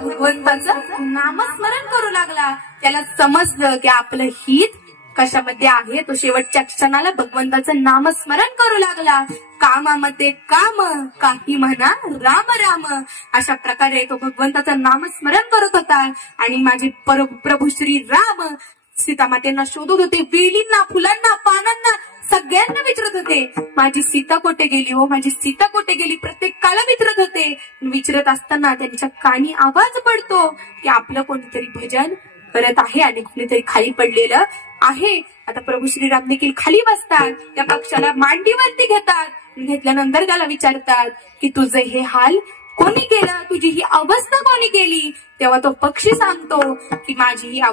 भगवंताचं नामस्मरण करू लागला. त्याला समजलं की आपलं हित कशामध्ये आहे. तो शेवटच्या क्षणाला भगवंताचं नामस्मरण करू लागला. कामामध्ये काम काही म्हणा राम राम, अशा प्रकारे तो भगवंताचं नामस्मरण करत होता. आणि माझे प्रभू श्री राम सीतामातेंना शोधत होते. वेलींना, फुलांना, पानांना सगळ्यांना विचारत होते, माझी सीता कुठे गेली हो, माझी सीता कुठे गेली. प्रत्येकाला विचारत होते. विचारत असताना त्यांच्या कानी आवाज पडतो की आपलं कोणीतरी भजन करत आहे आणि कोणीतरी खाली पडलेलं आहे. आता प्रभू श्रीराम देखील खाली बसतात. त्या पक्षाला मांडीवरती घेतात. घेतल्यानंतर त्याला विचारतात की तुझे हे हाल कोणी केलं, तुझी ही अवस्था कोणी केली. तेव्हा तो पक्षी सांगतो की माझी ही